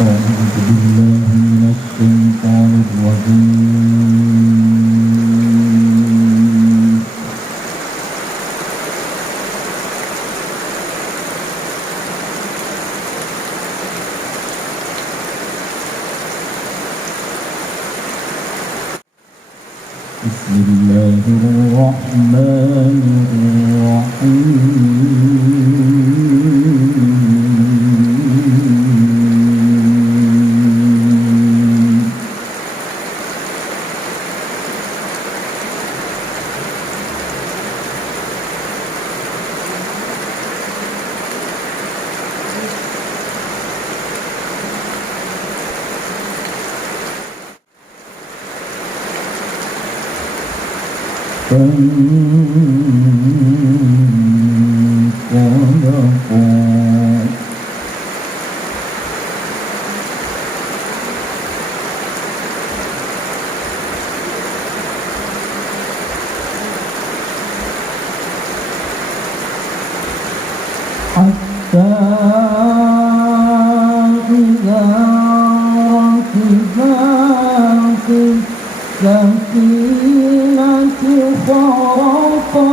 أعوذ بالله من الشيطان الرجيم. بسم الله الرحمن الرحيم. فانطلقا حتى إذا ركبا في السفينة خرقها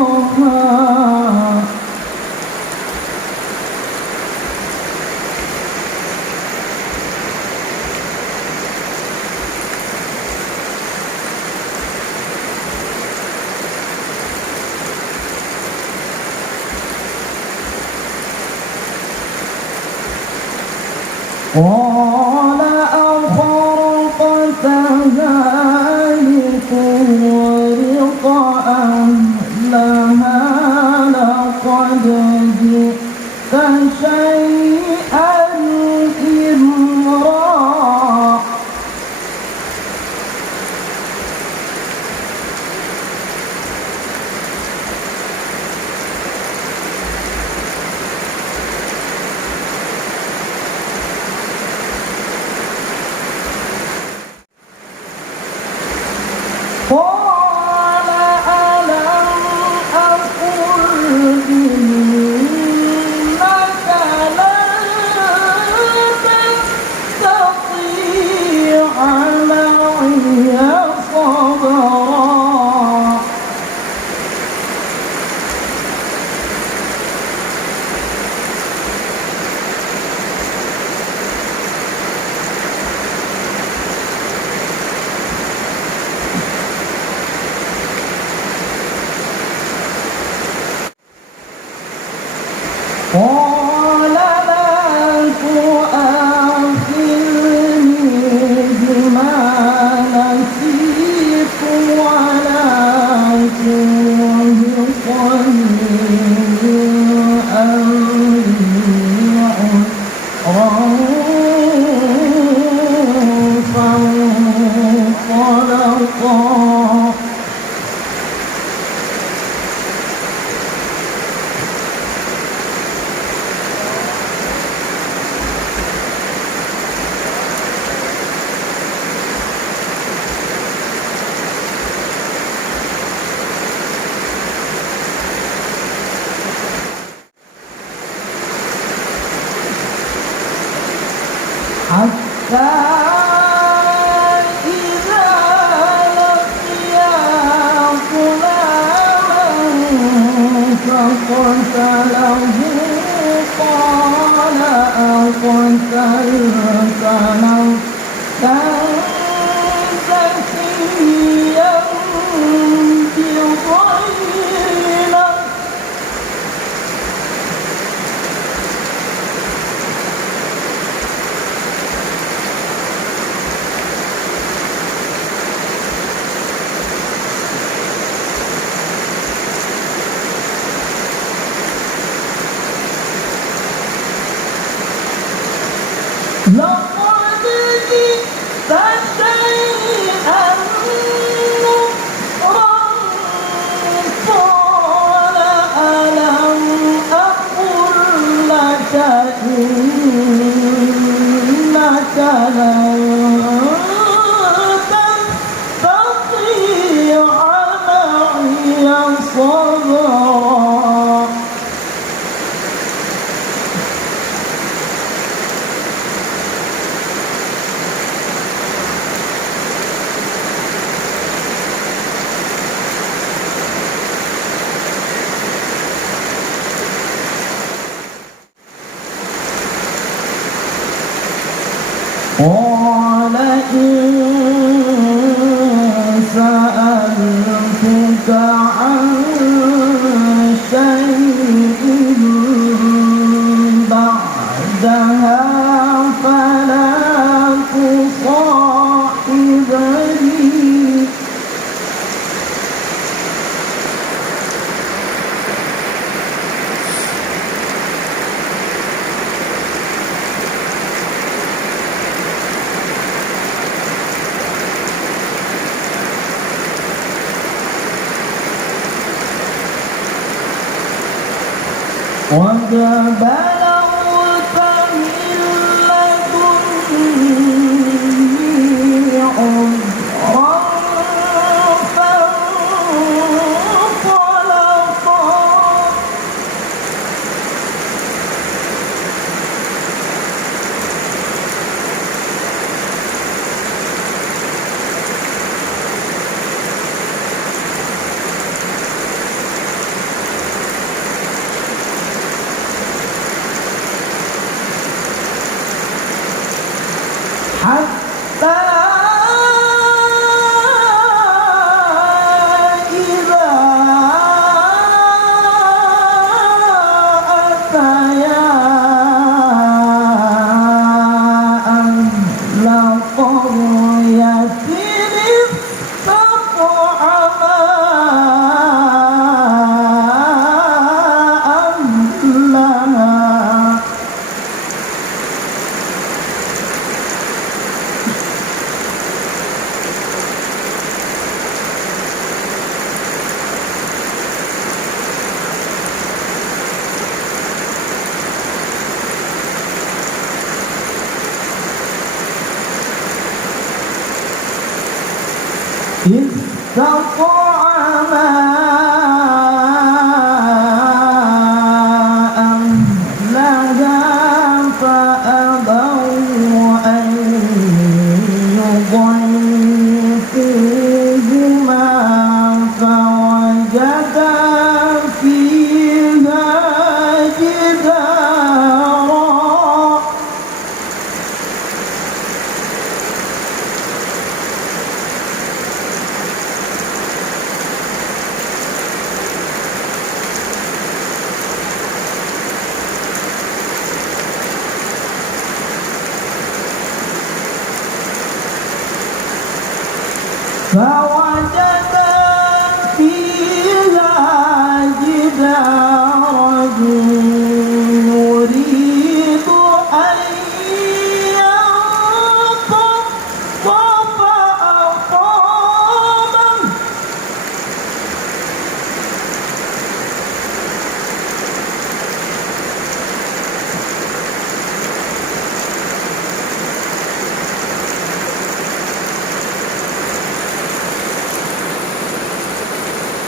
قال أخرقتها لتغرق أهلها لقد جئت شيئا إمرا. قال ألم أقل إنك لن تستطيع معي صبرا. قال لا تؤاخذني بما نسيت ولا ترهقني من أمري عسرا. فانطلقا حتى إذا لقيا غلاما فقتله قال أقتلت نفسا زكيا بغير نفس لقد جئت شيئا نكرا. قال ألم أقل لك إنك لن تستطيع معي صبرا. قال إن سألتك عن شيء بعدها فلا تصاحبني قد بلغت من لدني عذرا فانطلقا حتى إذا أتيا أهل قرية استطعما أهلها استطعما أهلها فأبوا أن يضيفوهما فوجدا فيها جدارا فوجدا فيها جدارا يريد أن ينقض فأقامه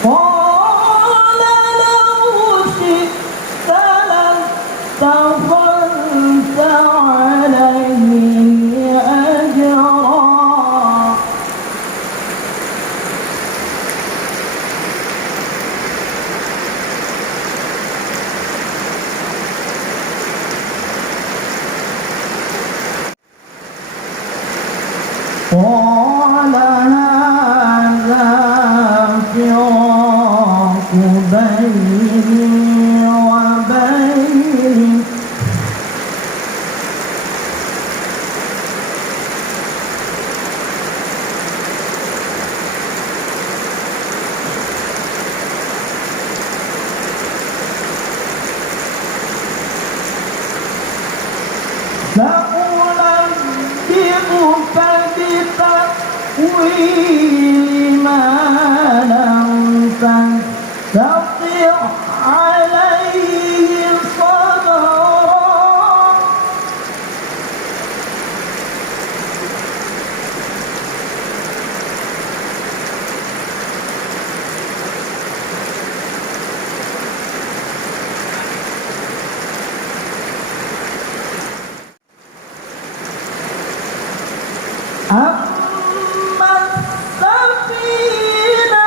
قال لو شئت لاتخذت عليه أجرا قال هذا فراق بيني وبينك سأنبئك بتأويل ما لم تستطع عليه صبرا أما السفينة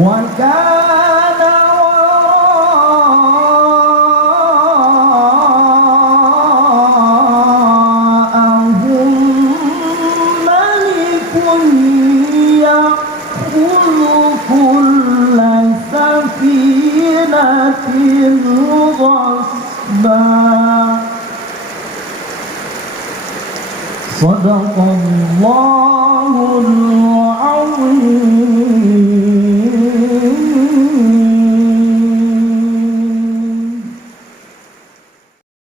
وكان وراءهم ملك يأخذ كل سفينة غصبا. صدق الله العظيم.